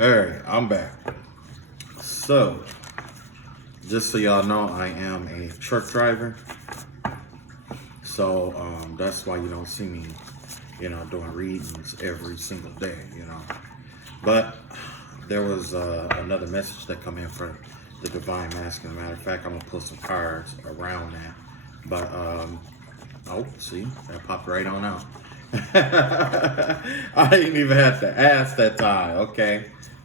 Alright, I'm back. So, just so y'all know, I am a truck driver. So, that's why you don't see me, doing readings every single day, But there was another message that come in for the Divine Masculine. Matter of fact, I'm going to put some cards around that. But, oh, see, that popped right on out. I didn't even have to ask that time.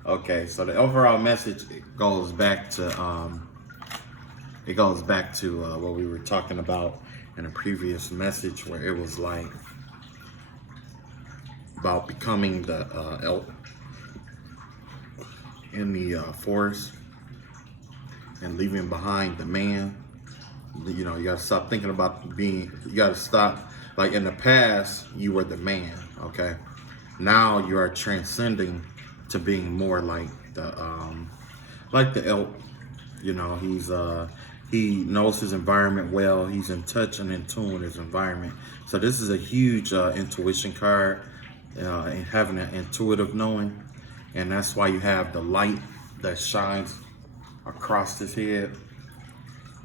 Okay, so the overall message goes back to what we were talking about in a previous message, where it was like about becoming the elk in the forest and leaving behind the man. You gotta stop thinking about you gotta stop, like in the past you were the man, okay? Now you are transcending to being more like the elk. He knows his environment well. He's in touch and in tune with his environment. So this is a huge intuition card, and having an intuitive knowing. And that's why you have the light that shines across his head.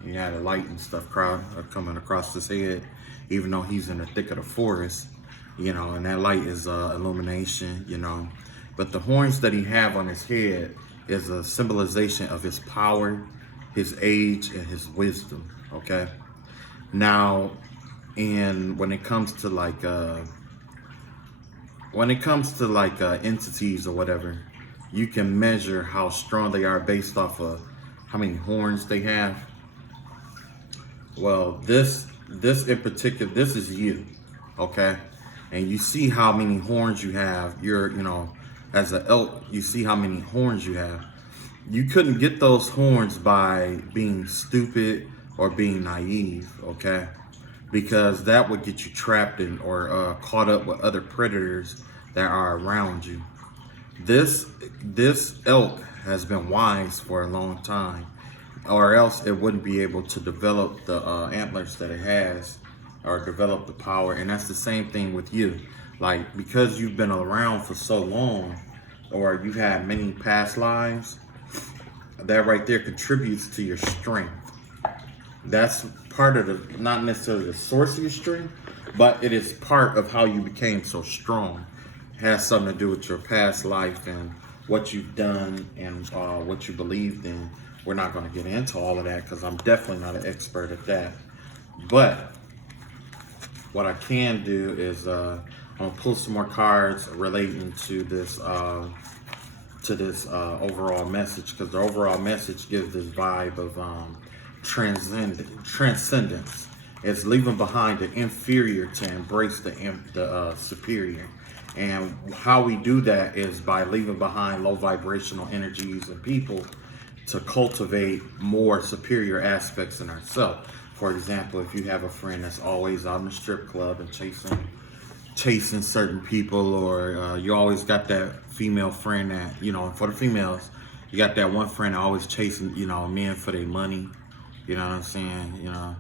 You have the light and stuff coming across his head, even though he's in the thick of the forest, and that light is illumination, But the horns that he have on his head is a symbolization of his power, his age, and his wisdom, okay? Now, when it comes to entities or whatever, you can measure how strong they are based off of how many horns they have. Well, this in particular, this is you, okay? And you see how many horns you have. As an elk, you see how many horns you have. You couldn't get those horns by being stupid or being naive, okay? Because that would get you trapped in or caught up with other predators that are around you. This elk has been wise for a long time, or else it wouldn't be able to develop the antlers that it has, or develop the power. And that's the same thing with you. Like, because you've been around for so long, or you've had many past lives, that right there contributes to your strength. That's part of not necessarily the source of your strength, but it is part of how you became so strong. It has something to do with your past life and what you've done and what you believed in. We're not going to get into all of that because I'm definitely not an expert at that. But what I can do is I'm going to pull some more cards relating to this overall message, because the overall message gives this vibe of transcendence. It's leaving behind the inferior to embrace the superior. And how we do that is by leaving behind low vibrational energies and people to cultivate more superior aspects in ourselves. For example, if you have a friend that's always out in the strip club and chasing certain people, or you always got that female friend that, for the females, you got that one friend that always chasing, men for their money. You know what I'm saying? The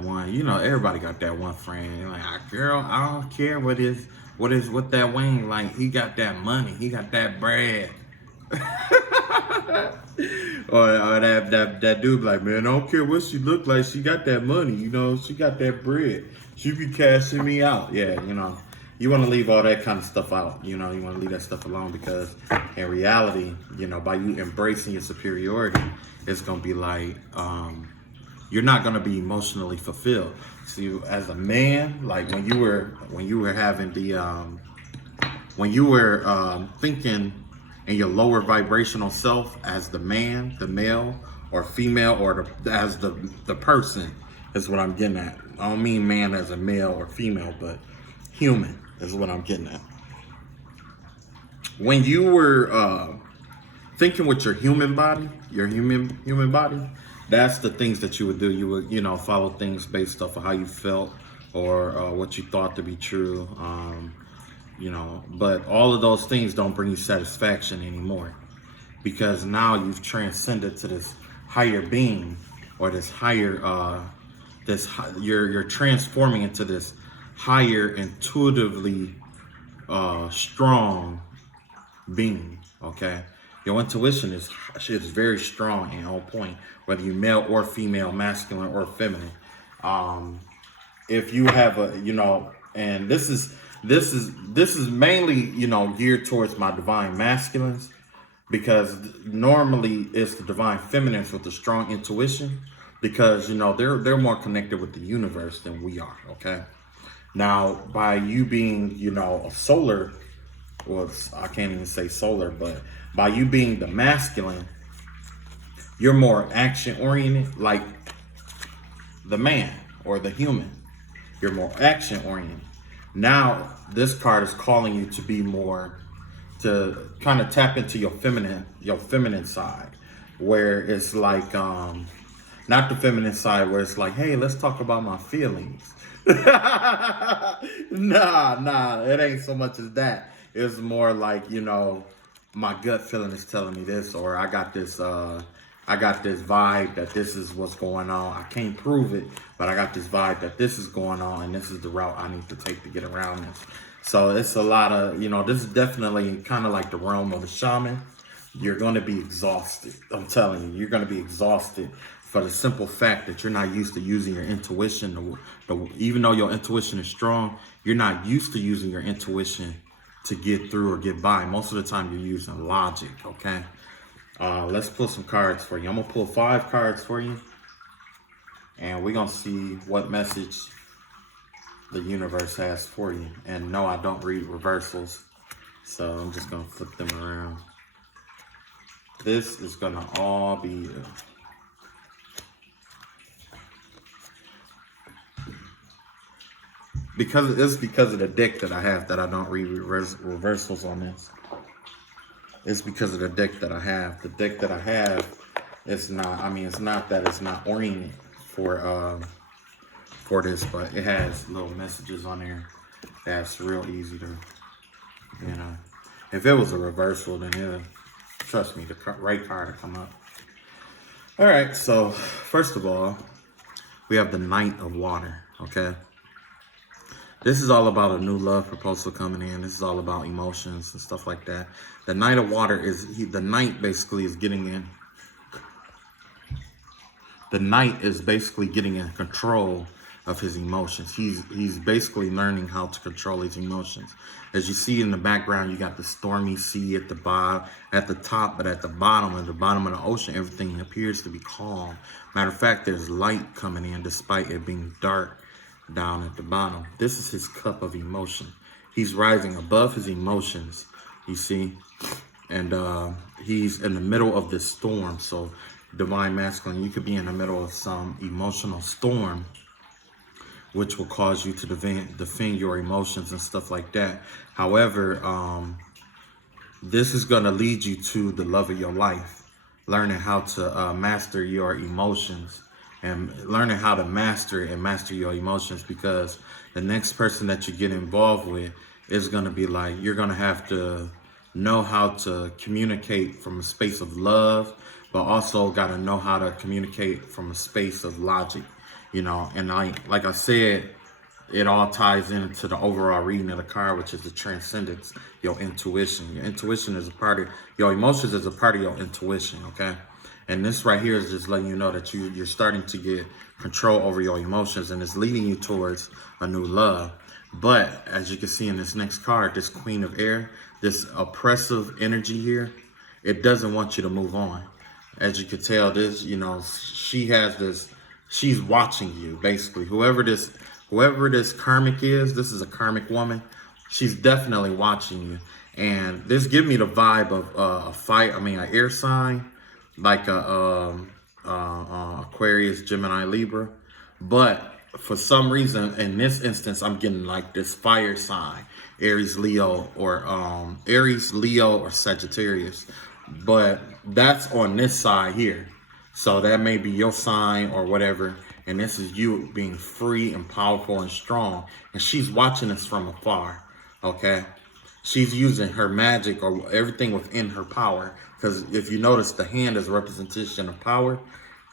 one, everybody got that one friend. You're like, girl, I don't care what that Wayne, like, he got that money, he got that bread. or that dude like, man, I don't care what she look like, she got that money, she got that bread, she be cashing me out. Yeah, you want to leave all that kind of stuff out. You want to leave that stuff alone, because in reality, by you embracing your superiority, it's gonna be like you're not gonna be emotionally fulfilled. So as a man, like when you were having when you were thinking in your lower vibrational self as the man, the male or female, or as the person, is what I'm getting at. I don't mean man as a male or female, but human is what I'm getting at. When you were thinking with your human body, that's the things that you would do. You would, follow things based off of how you felt, or what you thought to be true. But all of those things don't bring you satisfaction anymore, because now you've transcended to this higher being, or this higher, you're transforming into this higher, intuitively strong being, okay? Your intuition is very strong and on point, whether you're male or female, masculine or feminine. If you have a, and this is mainly, geared towards my divine masculines, because normally it's the divine feminines with the strong intuition, because they're more connected with the universe than we are, okay? Now, by you being, a solar, well, I can't even say solar, but by you being the masculine, you're more action oriented, like the man or the human. You're more action oriented. Now, this card is calling you to be more, to kind of tap into your feminine side, where it's like, not the feminine side where it's like, hey, let's talk about my feelings. Nah, it ain't so much as that. It's more like, my gut feeling is telling me this, or I got this vibe that this is what's going on. I can't prove it, but I got this vibe that this is going on, and this is the route I need to take to get around this. So it's a lot of, this is definitely kind of like the realm of the shaman. You're going to be exhausted. I'm telling you, you're going to be exhausted for the simple fact that you're not used to using your intuition. Even though your intuition is strong, you're not used to using your intuition to get through or get by. Most of the time you're using logic, okay? Let's pull some cards for you. I'm going to pull 5 cards for you, and we're going to see what message the universe has for you. And no, I don't read reversals, so I'm just going to flip them around. This is going to all be because of the deck that I have that I don't read reversals on this. It's because of the deck that I have. The deck that I have is not, it's not that it's not oriented for this, but it has little messages on there that's real easy to, if it was a reversal, then it'll, trust me, the right card will come up. All right, so first of all, we have the Knight of Water, okay? This is all about a new love proposal coming in. This is all about emotions and stuff like that. The Knight of Water the Knight basically is getting in. The Knight is basically getting in control of his emotions. He's basically learning how to control his emotions. As you see in the background, you got the stormy sea at the bottom, at the top, but at the bottom of the ocean, everything appears to be calm. Matter of fact, there's light coming in despite it being dark down at the bottom. This is his cup of emotion. He's rising above his emotions, you see, and he's in the middle of this storm. So divine masculine, you could be in the middle of some emotional storm, which will cause you to defend your emotions and stuff like that. However, this is going to lead you to the love of your life, learning how to master your emotions, and learning how to master your emotions, because the next person that you get involved with is going to be like, you're going to have to know how to communicate from a space of love, but also got to know how to communicate from a space of logic, and like I said, it all ties into the overall reading of the card, which is the transcendence, your intuition. Your intuition is a part of your emotions, is a part of your intuition, okay? And this right here is just letting you know that you're starting to get control over your emotions, and it's leading you towards a new love. But as you can see in this next card, this Queen of Air, this oppressive energy here, it doesn't want you to move on. As you can tell, this, she has this, she's watching you, basically. Whoever this karmic is, this is a karmic woman. She's definitely watching you. And this gives me the vibe of an air sign, like Aquarius, Gemini, Libra. But for some reason, in this instance, I'm getting like this fire sign, Aries, Leo, or Sagittarius. But that's on this side here. So that may be your sign or whatever. And this is you being free and powerful and strong. And she's watching us from afar, okay? She's using her magic or everything within her power. Because if you notice, the hand is a representation of power.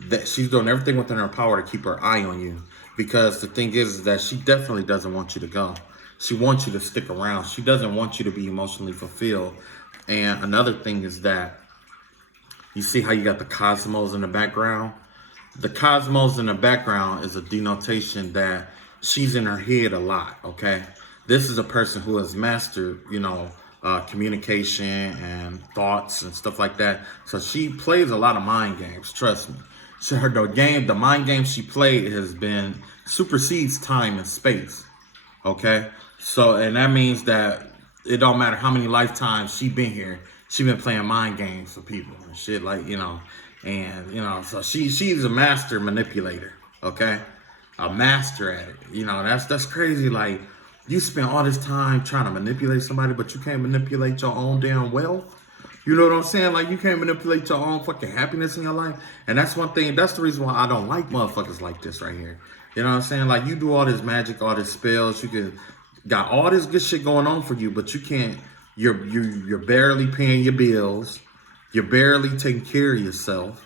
That she's doing everything within her power to keep her eye on you. Because the thing is that she definitely doesn't want you to go. She wants you to stick around. She doesn't want you to be emotionally fulfilled And another thing is that you see how you got the cosmos in the background? The cosmos in the background is a denotation that she's in her head a lot, okay? This is a person who has mastered, communication and thoughts and stuff like that. So she plays a lot of mind games, trust me. So the mind game she played has been supersedes time and space, okay? So, and that means that it don't matter how many lifetimes she been here, she been playing mind games for people and shit, like, and so she's a master manipulator, okay? A master at it. That's crazy. Like, you spend all this time trying to manipulate somebody, but you can't manipulate your own damn wealth. You know what I'm saying? Like, you can't manipulate your own fucking happiness in your life. And that's one thing, that's the reason why I don't like motherfuckers like this right here. You know what I'm saying? Like, you do all this magic, all this spells, got all this good shit going on for you, but you can't, you're barely paying your bills. You're barely taking care of yourself.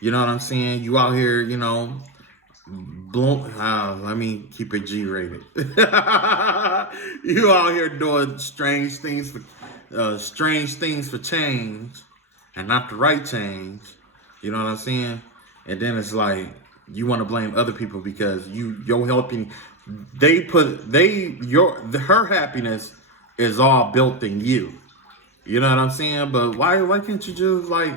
You know what I'm saying? You out here, let me keep it G-rated. You out here doing strange things for change, and not the right change. You know what I'm saying? And then it's like you want to blame other people because you're helping. Her happiness is all built in you. You know what I'm saying? But why can't you just, like,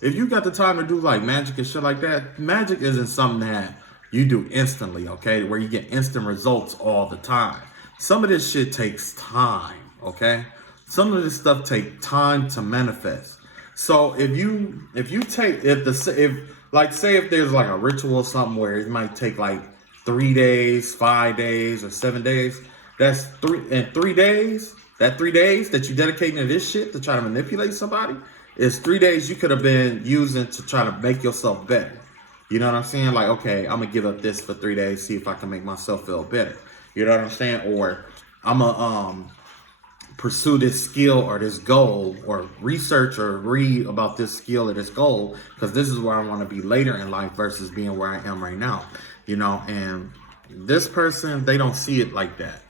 if you got the time to do like magic and shit like that, magic isn't something that you do instantly, okay? Where you get instant results all the time. Some of this shit takes time, okay? Some of this stuff takes time to manifest. So if there's like a ritual or something where it might take like 3 days, 5 days, or 7 days, that's 3 days. That 3 days that you dedicating to this shit to try to manipulate somebody is 3 days you could have been using to try to make yourself better. You know what I'm saying? Like, okay, I'm gonna give up this for 3 days, see if I can make myself feel better. You know what I'm saying? Or I'm gonna pursue this skill or this goal, or research or read about this skill or this goal, because this is where I want to be later in life versus being where I am right now. And this person, they don't see it like that.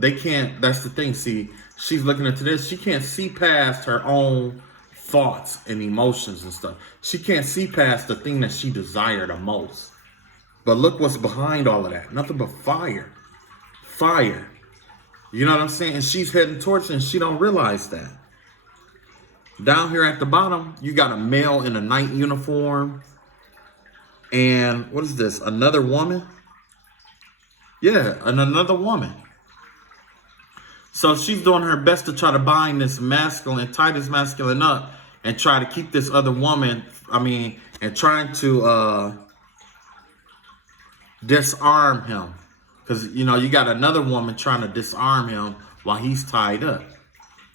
They can't, that's the thing. See, she's looking into this. She can't see past her own thoughts and emotions and stuff. She can't see past the thing that she desired the most. But look what's behind all of that. Nothing but fire. Fire. You know what I'm saying? And she's heading towards it and she don't realize that. Down here at the bottom, you got a male in a knight uniform. And what is this? Another woman? Yeah, another woman. So she's doing her best to try to bind this masculine, tie this masculine up, and try to keep this other woman, and trying to disarm him. Because, you got another woman trying to disarm him while he's tied up.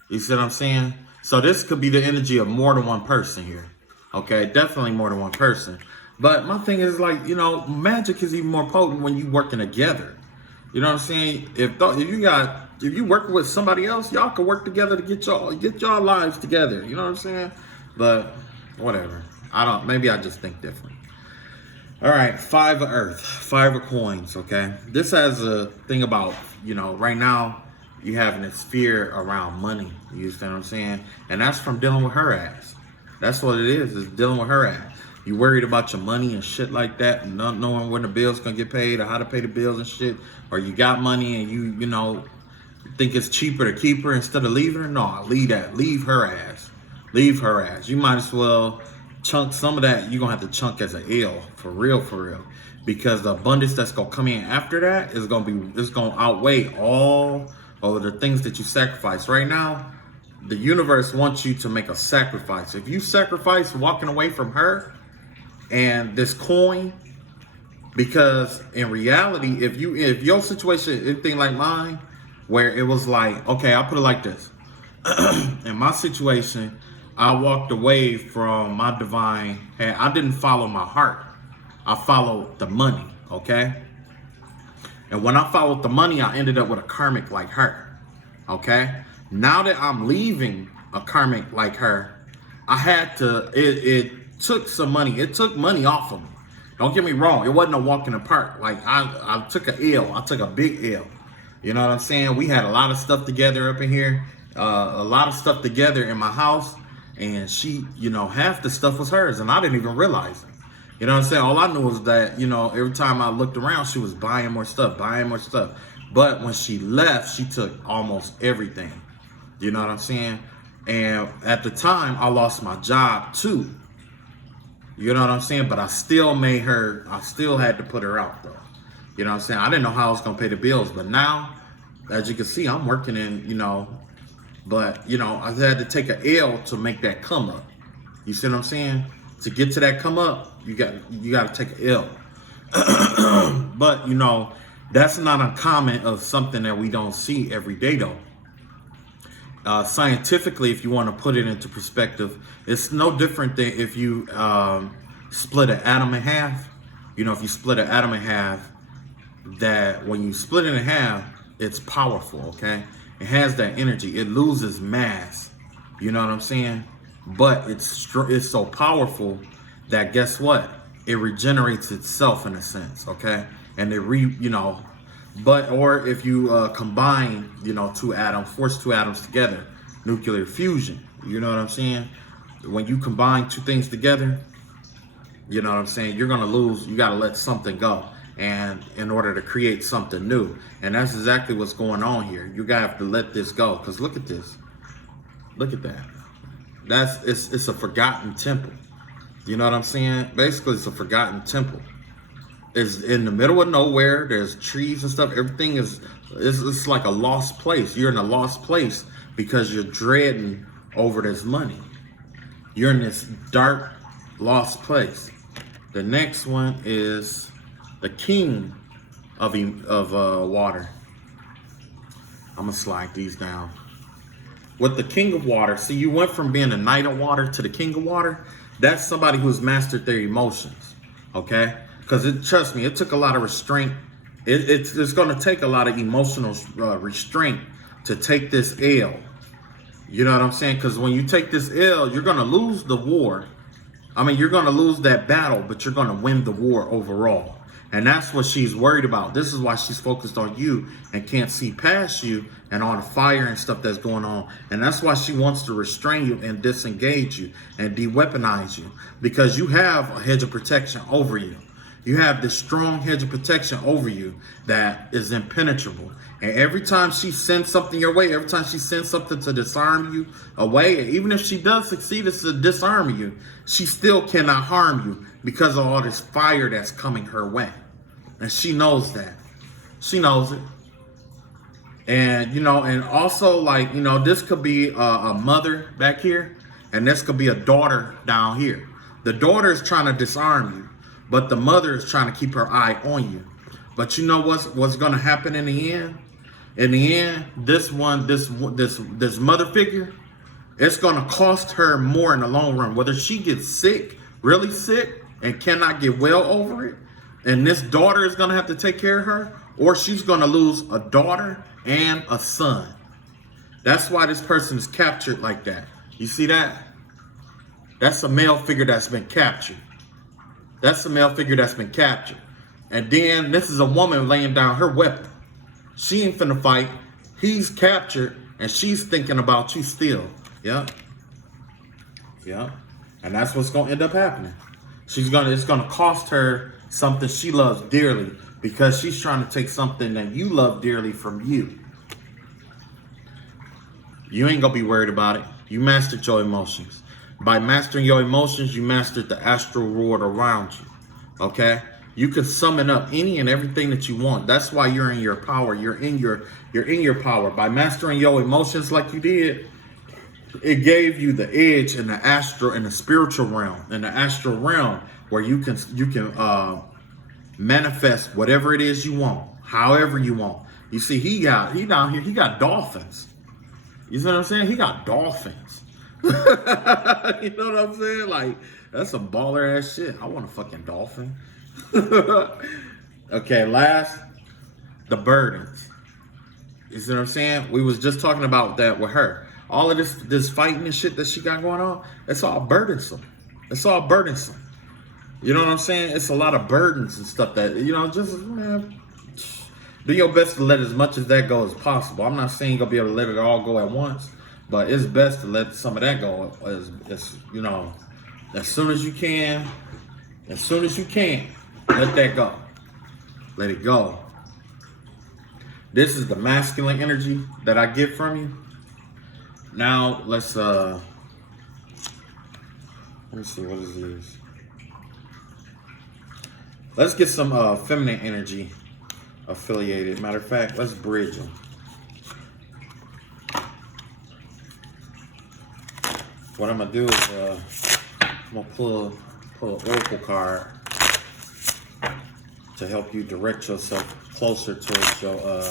You see what I'm saying? So this could be the energy of more than one person here. Okay, definitely more than one person. But my thing is, like, magic is even more potent when you working together. You know what I'm saying? If you work with somebody else, y'all can work together to get y'all lives together. You know what I'm saying? But whatever. Maybe I just think different. All right, 5 of Earth, 5 of Coins, okay? This has a thing about, right now, you having this fear around money. You understand what I'm saying? And that's from dealing with her ass. That's what it is dealing with her ass. You worried about your money and shit like that, and not knowing when the bill's gonna get paid or how to pay the bills and shit. Or you got money and you think it's cheaper to keep her instead of leaving her. No, leave that. Leave her ass. Leave her ass. You might as well chunk some of that. You're gonna have to chunk as an L, for real, because the abundance that's gonna come in after that is gonna outweigh all of the things that you sacrifice. Right now, the universe wants you to make a sacrifice. If you sacrifice walking away from her and this coin, because in reality, if your situation is anything like mine, where it was like, okay, I'll put it like this. In my situation, I walked away from my divine hand. I didn't follow my heart. I followed the money, okay? And when I followed the money, I ended up with a karmic like her, okay? Now that I'm leaving a karmic like her, I had to, it took some money. It took money off of me. Don't get me wrong. It wasn't a walk in the park. Like, I took a L. I took a big L. You know what I'm saying? We had a lot of stuff together up in here. a lot of stuff together in my house, and she, half the stuff was hers, and I didn't even realize it. You know what I'm saying? All I knew was that, every time I looked around, she was buying more stuff, buying more stuff. But when she left, she took almost everything. You know what I'm saying? And at the time, I lost my job too. You know what I'm saying? But I still had to put her out though. You know what I'm saying? I didn't know how I was going to pay the bills. But now, as you can see, I'm working but, I had to take an L to make that come up. You see what I'm saying? To get to that come up, you got to take an L. But, that's not uncommon of something that we don't see every day, though. Scientifically, if you want to put it into perspective, it's no different than if you split an atom in half. If you split an atom in half, that when you split it in half, it's powerful, okay? It has that energy. It loses mass. You know what I'm saying? But it's so powerful that guess what? It regenerates itself in a sense, okay? And or if you combine, two atoms, force two atoms together, nuclear fusion, you know what I'm saying? When you combine two things together, you know what I'm saying? You're going to lose. You got to let something go. And in order to create something new. And that's exactly what's going on here. You gotta have to let this go. Because look at this. Look at that. It's a forgotten temple. You know what I'm saying? Basically, it's a forgotten temple. It's in the middle of nowhere. There's trees and stuff. Everything it's like a lost place. You're in a lost place because you're dreading over this money. You're in this dark, lost place. The next one is the king of water. I'm gonna slide these down. With the king of water, see, you went from being a knight of water to the king of water. That's somebody who's mastered their emotions, okay? Because trust me, it took a lot of restraint. It's gonna take a lot of emotional restraint to take this L. You know what I'm saying? Because when you take this L, you're gonna lose the war. You're gonna lose that battle, but you're gonna win the war overall. And that's what she's worried about. This is why she's focused on you and can't see past you and all the fire and stuff that's going on. And that's why she wants to restrain you and disengage you and de-weaponize you, because you have a hedge of protection over you. You have this strong hedge of protection over you that is impenetrable. And every time she sends something your way, every time she sends something to disarm you away, even if she does succeed to disarm you, she still cannot harm you because of all this fire that's coming her way. And she knows that. She knows it. And, and also, this could be a mother back here, and this could be a daughter down here. The daughter is trying to disarm you, but the mother is trying to keep her eye on you. But you know what's going to happen in the end? In the end, this mother figure, it's going to cost her more in the long run. Whether she gets sick, really sick, and cannot get well over it, and this daughter is going to have to take care of her, or she's going to lose a daughter and a son. That's why this person is captured like that. You see that? That's a male figure that's been captured. That's a male figure that's been captured. And then this is a woman laying down her weapon. She ain't finna fight. He's captured, and she's thinking about you still. Yeah. Yeah. And that's what's going to end up happening. It's going to cost her something she loves dearly, because she's trying to take something that you love dearly from you. You ain't going to be worried about it. You mastered your emotions. By mastering your emotions, you mastered the astral world around you. Okay? You can summon up any and everything that you want. That's why you're in your power. You're in your power. By mastering your emotions like you did, it gave you the edge in the astral and the spiritual realm. In the astral realm, where you can manifest whatever it is you want, however you want. You see, he down here, he got dolphins. You see what I'm saying? He got dolphins. You know what I'm saying? Like, that's some baller ass shit. I want a fucking dolphin. Okay, last, the burdens. You see what I'm saying? We was just talking about that with her. All of this fighting and shit that she got going on, it's all burdensome. It's all burdensome. You know what I'm saying? It's a lot of burdens and stuff that, just, man, do your best to let as much of that go as possible. I'm not saying you're going to be able to let it all go at once, But it's best to let some of that go. As you know, as soon as you can, let that go. Let it go. This is the masculine energy that I get from you. Now let's let me see, what is this? Let's get some feminine energy affiliated. Matter of fact, let's bridge them. What I'm gonna do is I'm gonna pull an oracle card to help you direct yourself closer towards your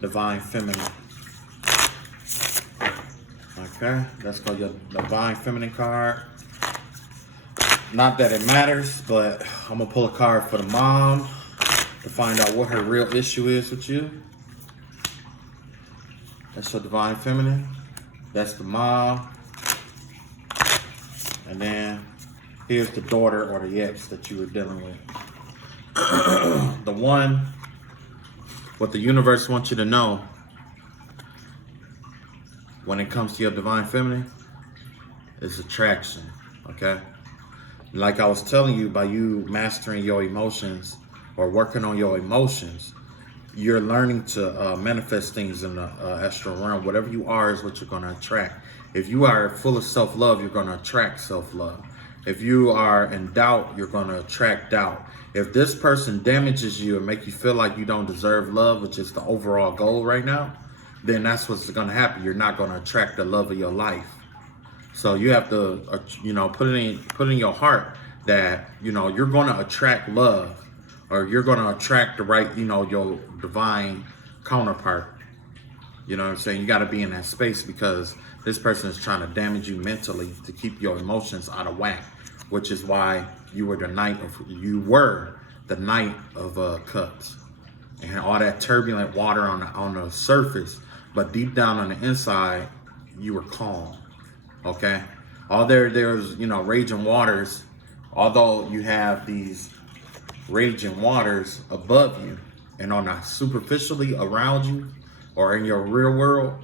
divine feminine. Okay, let's go your divine feminine card. Not that it matters, but I'm gonna pull a card for the mom to find out what her real issue is with you. That's your divine feminine. That's the mom. And then here's the daughter or the ex that you were dealing with. The one, what the universe wants you to know when it comes to your divine feminine is attraction, okay? Like I was telling you, by you mastering your emotions or working on your emotions, you're learning to manifest things in the astral realm. Whatever you are is what you're going to attract. If you are full of self-love, you're going to attract self-love. If you are in doubt, you're going to attract doubt. If this person damages you and make you feel like you don't deserve love, which is the overall goal right now, then that's what's going to happen. You're not going to attract the love of your life. So you have to, put it in your heart that, you're going to attract love, or you're going to attract the right, your divine counterpart. You know what I'm saying? You got to be in that space because this person is trying to damage you mentally to keep your emotions out of whack, which is why you were the Knight of Cups, and all that turbulent water on the surface, but deep down on the inside, you were calm. Okay, there's raging waters. Although you have these raging waters above you and on a superficially around you or in your real world,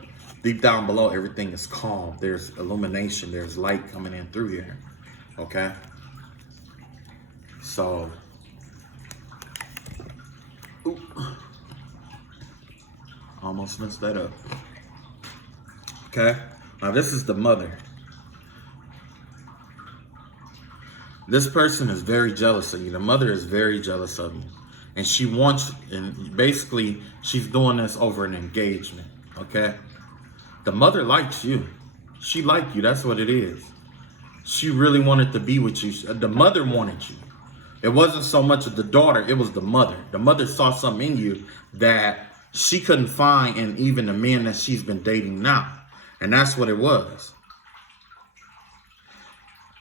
deep down below, everything is calm. There's illumination. There's light coming in through here. Okay. So, almost messed that up. Okay. Now this is the mother. This person is very jealous of you. The mother is very jealous of you. And she wants, and basically she's doing this over an engagement, okay? The mother likes you. She liked you, that's what it is. She really wanted to be with you. The mother wanted you. It wasn't so much of the daughter, it was the mother. The mother saw something in you that she couldn't find in even the men that she's been dating now. And that's what it was.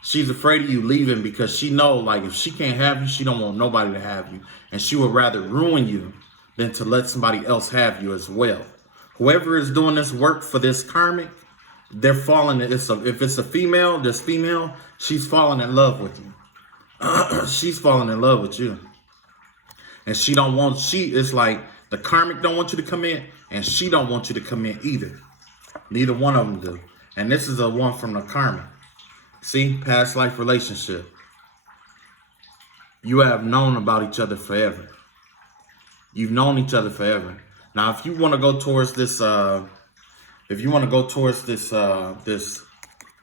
She's afraid of you leaving because she know, like, if she can't have you, she don't want nobody to have you. And she would rather ruin you than to let somebody else have you as well. Whoever is doing this work for this karmic, they're falling. If it's a female, this female, she's falling in love with you. She's falling in love with you. And it's like the karmic don't want you to come in and she don't want you to come in either. Neither one of them do. And this is a one from the karmic. See, past life relationship. You have known about each other forever. You've known each other forever. Now, if you want to go towards this, this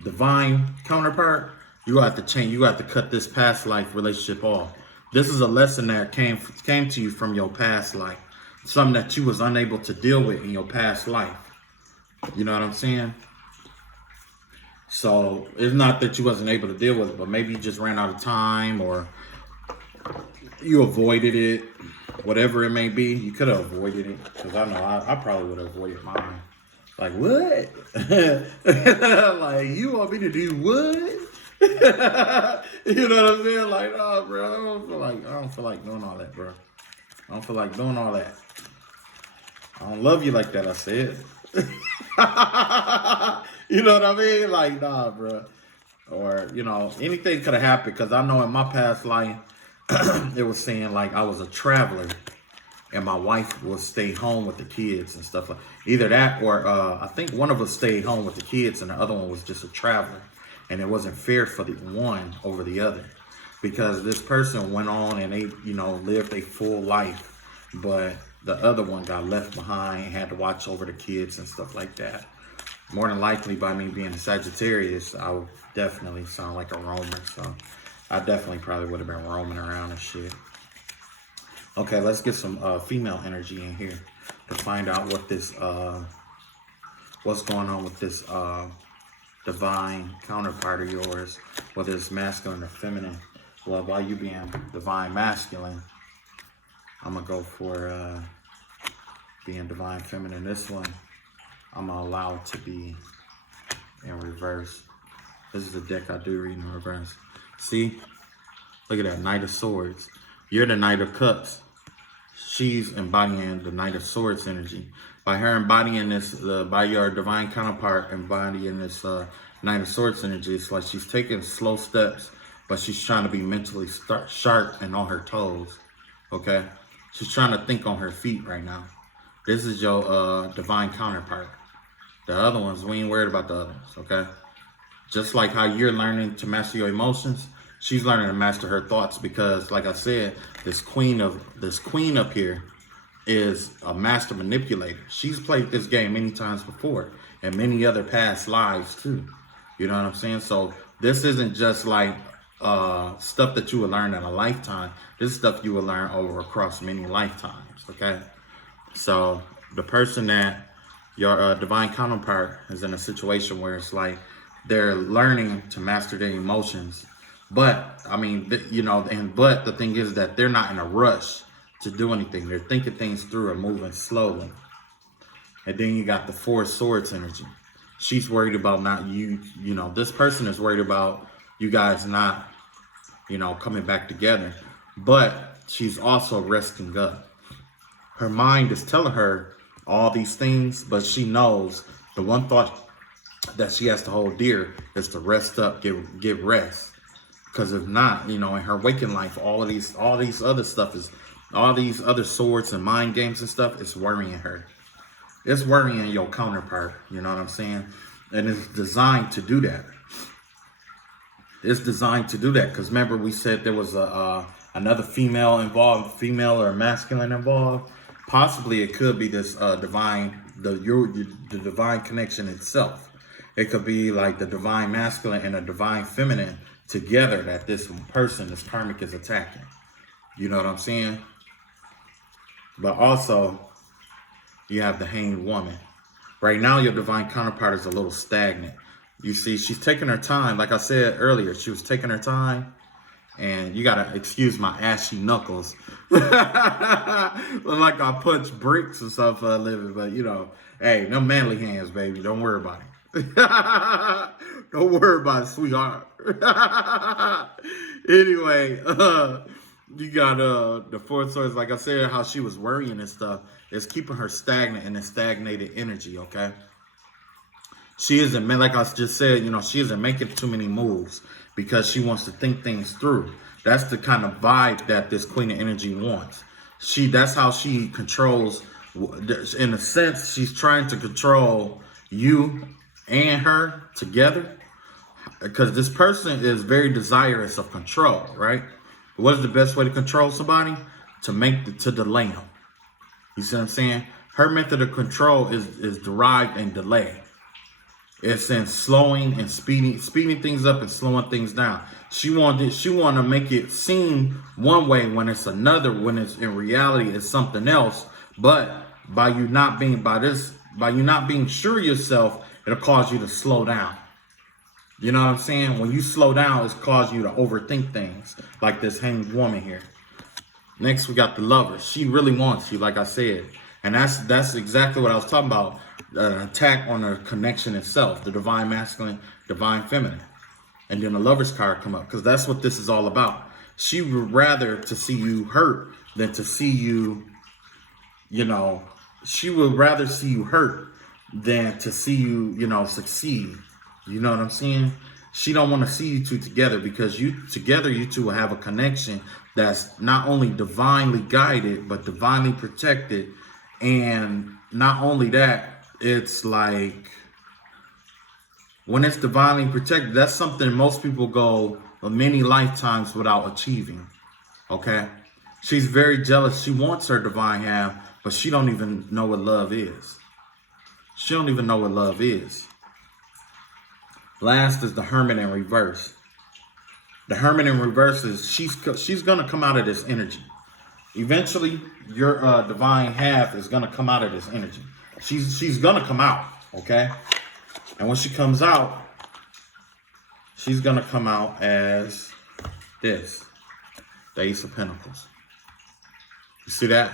divine counterpart, you have to change. You have to cut this past life relationship off. This is a lesson that came to you from your past life, something that you was unable to deal with in your past life. You know what I'm saying? So it's not that you wasn't able to deal with it, but maybe you just ran out of time or you avoided it, whatever it may be. You could have avoided it, because I know I probably would have avoided mine. Like, what? Like, you want me to do what? You know what I'm saying? Like, no, bro, I don't feel like doing all that, bro. I don't feel like doing all that. I don't love you like that, I said. You know what I mean? Like, nah, bro. Or, anything could have happened, because I know in my past life, it was saying, like, I was a traveler. and my wife will stay home with the kids and stuff like either that or I think one of us stayed home with the kids and the other one was just a traveler, and it wasn't fair for the one over the other because this person went on and they lived a full life, but the other one got left behind and had to watch over the kids and stuff like that. More than likely, by me being a Sagittarius, I would definitely sound like a roamer, so I definitely probably would have been roaming around and shit. Okay, let's get some female energy in here to find out what this, what's going on with this divine counterpart of yours, whether it's masculine or feminine. Well, by you being divine masculine, I'm gonna go for being divine feminine. This one, I'm gonna allow it to be in reverse. This is a deck I do read in reverse. See, look at that, Knight of Swords. You're the Knight of Cups. She's embodying the Knight of Swords energy. By her embodying this, by your divine counterpart embodying this Knight of Swords energy, it's like she's taking slow steps, but she's trying to be mentally sharp and on her toes, okay? She's trying to think on her feet right now. This is your divine counterpart. The other ones, we ain't worried about the others, okay? Just like how you're learning to master your emotions, she's learning to master her thoughts because, like I said, this queen up here is a master manipulator. She's played this game many times before and many other past lives too. You know what I'm saying? So this isn't just like stuff that you will learn in a lifetime. This is stuff you will learn over across many lifetimes, okay? So the person that your divine counterpart is in a situation where it's like they're learning to master their emotions. But, I mean, but the thing is that they're not in a rush to do anything. They're thinking things through and moving slowly. And then you got the Four of Swords energy. She's worried about this person is worried about you guys not, coming back together. But she's also resting up. Her mind is telling her all these things, but she knows the one thought that she has to hold dear is to rest up, give rest. Because if not, in her waking life, all these other swords and mind games and stuff, it's worrying her. It's worrying your counterpart, you know what I'm saying? And it's designed to do that. It's designed to do that because remember we said there was another female involved, female or masculine involved. Possibly it could be this the divine connection itself. It could be like the divine masculine and a divine feminine together that this person, this karmic, is attacking. You know what I'm saying? But also, you have the hanged woman. Right now, your divine counterpart is a little stagnant. You see, she's taking her time. Like I said earlier, she was taking her time. And you gotta excuse my ashy knuckles. Look like I punch bricks or something for a living, but hey, them manly hands, baby. Don't worry about it. Don't worry about it, sweetheart. Anyway, you got the Four of Swords. Like I said, how she was worrying and stuff is keeping her stagnant in a stagnated energy. Okay. She isn't, like I just said, she isn't making too many moves because she wants to think things through. That's the kind of vibe that this Queen of Energy wants. That's how she controls, in a sense, she's trying to control you and her together because this person is very desirous of control, right? What is the best way to control somebody? To delay them. You see what I'm saying? Her method of control is derived in delay. It's in slowing and speeding things up and slowing things down. She want to make it seem one way when it's another, when it's in reality it's something else. But by you not being sure of yourself, it'll cause you to slow down. You know what I'm saying? When you slow down, it's cause you to overthink things, like this hanged woman here. Next, we got the Lover. She really wants you, like I said. And that's exactly what I was talking about. An attack on the connection itself, the divine masculine, divine feminine. And then the Lover's card come up because that's what this is all about. She would rather to see you hurt than to see you, she would rather see you hurt than to see you, succeed. You know what I'm saying? She don't want to see you two together because you two will have a connection that's not only divinely guided, but divinely protected. And not only that, it's like, when it's divinely protected, that's something most people go many lifetimes without achieving. Okay? She's very jealous. She wants her divine half, but she don't even know what love is. She don't even know what love is. Last is the Hermit in reverse. The Hermit in reverse is she's gonna come out of this energy. Eventually, your divine half is gonna come out of this energy. She's gonna come out, okay? And when she comes out, she's gonna come out as this, the Ace of Pentacles. You see that?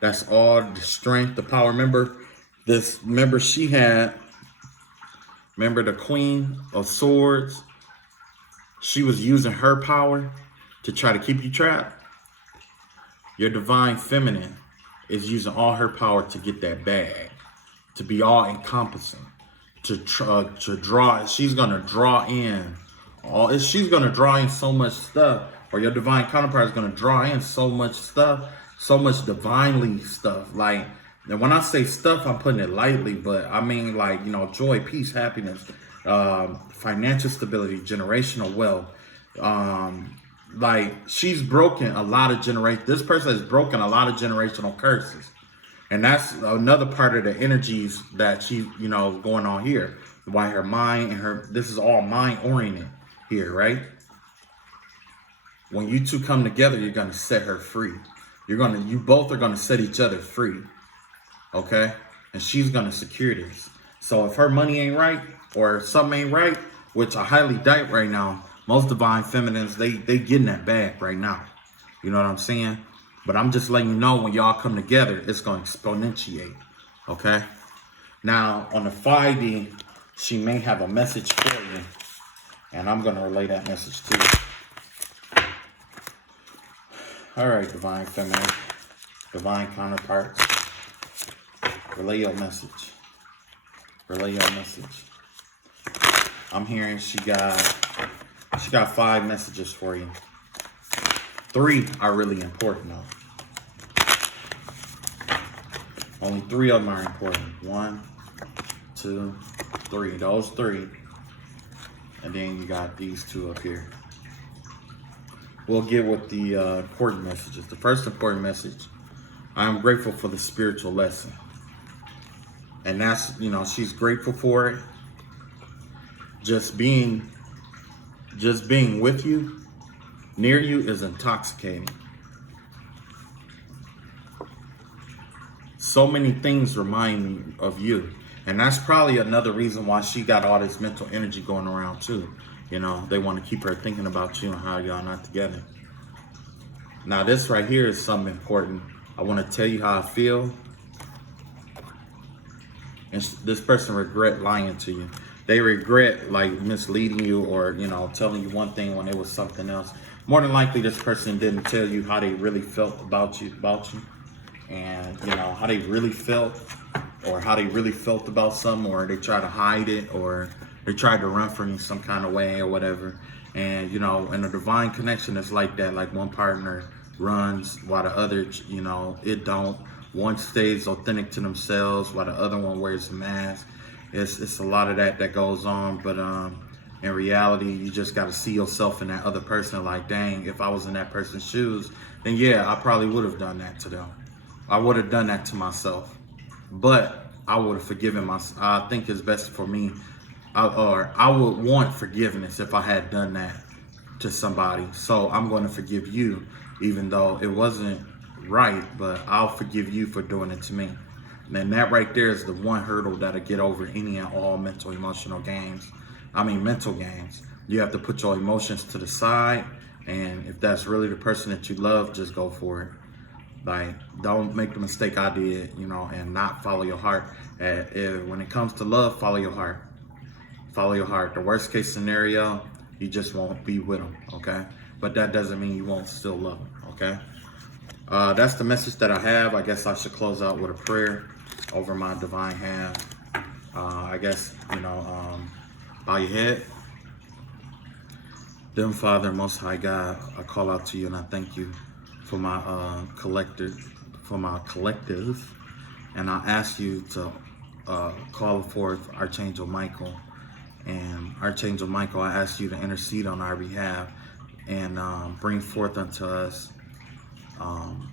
That's all the strength, the power. Remember she had, remember the Queen of Swords? She was using her power to try to keep you trapped. Your divine feminine is using all her power to get that bag, to be all encompassing, to draw. She's gonna draw in she's gonna draw in so much stuff, or your divine counterpart is gonna draw in so much stuff, so much divinely stuff. Like, and when I say stuff, I'm putting it lightly, but I mean, like, you know, joy, peace, happiness, financial stability, generational wealth. Like, she's broken a lot of this person has broken a lot of generational curses. And that's another part of the energies that she, you know, going on here. Why her mind and this is all mind oriented here, right? When you two come together, you're going to set her free. You both are going to set each other free. Okay? And she's going to secure this. So if her money ain't right, or something ain't right, which I highly doubt right now, most divine feminines, they getting that bag right now. You know what I'm saying? But I'm just letting you know, when y'all come together, it's going to exponentiate. Okay? Now, on the 5D, she may have a message for you. And I'm going to relay that message to you. All right, divine feminine, divine counterparts. Relay your message. Relay your message. I'm hearing she got 5 messages for you. 3 are really important though. Only 3 of them are important. 1, 2, 3. Those 3. And then you got these 2 up here. We'll get with the important messages. The first important message: I am grateful for the spiritual lesson. And that's, you know, she's grateful for it. Just being with you, near you, is intoxicating. So many things remind me of you. And that's probably another reason why she got all this mental energy going around too. You know, they want to keep her thinking about you and how y'all not together. Now this right here is something important. I want to tell you how I feel. And this person regret lying to you. They regret, like, misleading you, or, you know, telling you one thing when it was something else. More than likely, this person didn't tell you how they really felt about you, and, you know, how they really felt, or how they really felt about something, or they tried to hide it, or they tried to run from you some kind of way or whatever. And, you know, in a divine connection, it's like that. Like, one partner runs while the other, you know, it don't. One stays authentic to themselves while the other one wears a mask. It's a lot of that goes on, but in reality, you just got to see yourself in that other person. Like, dang, if I was in that person's shoes, then yeah, I probably would have done that to them. I would have done that to myself, but I would have forgiven myself. I think it's best for me, or I would want forgiveness if I had done that to somebody. So I'm going to forgive you, even though it wasn't right, but I'll forgive you for doing it to me. And that right there is the one hurdle that'll get over any and all mental emotional games. Mental games. You have to put your emotions to the side, and if that's really the person that you love, just go for it. Like, don't make the mistake I did, you know, and not follow your heart. When it comes to love, follow your heart. Follow your heart. The worst case scenario, you just won't be with them, okay? But that doesn't mean you won't still love them, okay? That's the message that I have. I guess I should close out with a prayer over my divine hand. I guess, you know, bow your head. Then, Father, Most High God, I call out to you and I thank you for my collective, and I ask you to call forth Archangel Michael. And Archangel Michael, I ask you to intercede on our behalf and bring forth unto us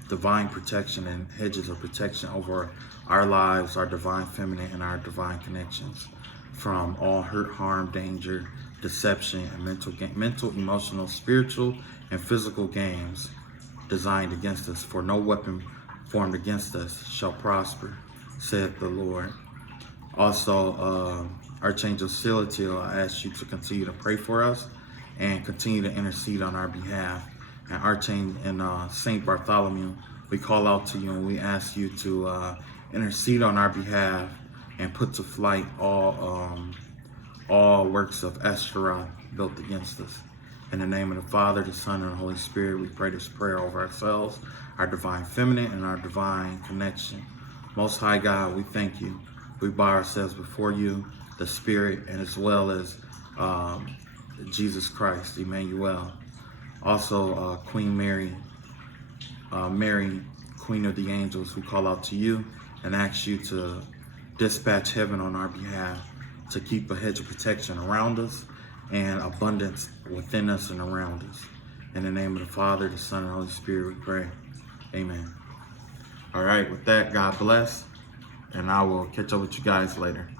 divine protection and hedges of protection over our lives, our divine feminine, and our divine connections from all hurt, harm, danger, deception, and mental, emotional, spiritual, and physical games designed against us. For no weapon formed against us shall prosper, saith the Lord. Also, Archangel Silatiel, I ask you to continue to pray for us and continue to intercede on our behalf. And Archangel and Saint Bartholomew, we call out to you and we ask you to intercede on our behalf and put to flight all works of Ashtaroth built against us. In the name of the Father, the Son, and the Holy Spirit, we pray this prayer over ourselves, our divine feminine, and our divine connection. Most High God, we thank you. We bow ourselves before you, the Spirit, and as well as Jesus Christ, Emmanuel. Also, Queen Mary, Mary, Queen of the Angels, we call out to you and ask you to dispatch heaven on our behalf to keep a hedge of protection around us and abundance within us and around us. In the name of the Father, the Son, and the Holy Spirit, we pray. Amen. All right, with that, God bless, and I will catch up with you guys later.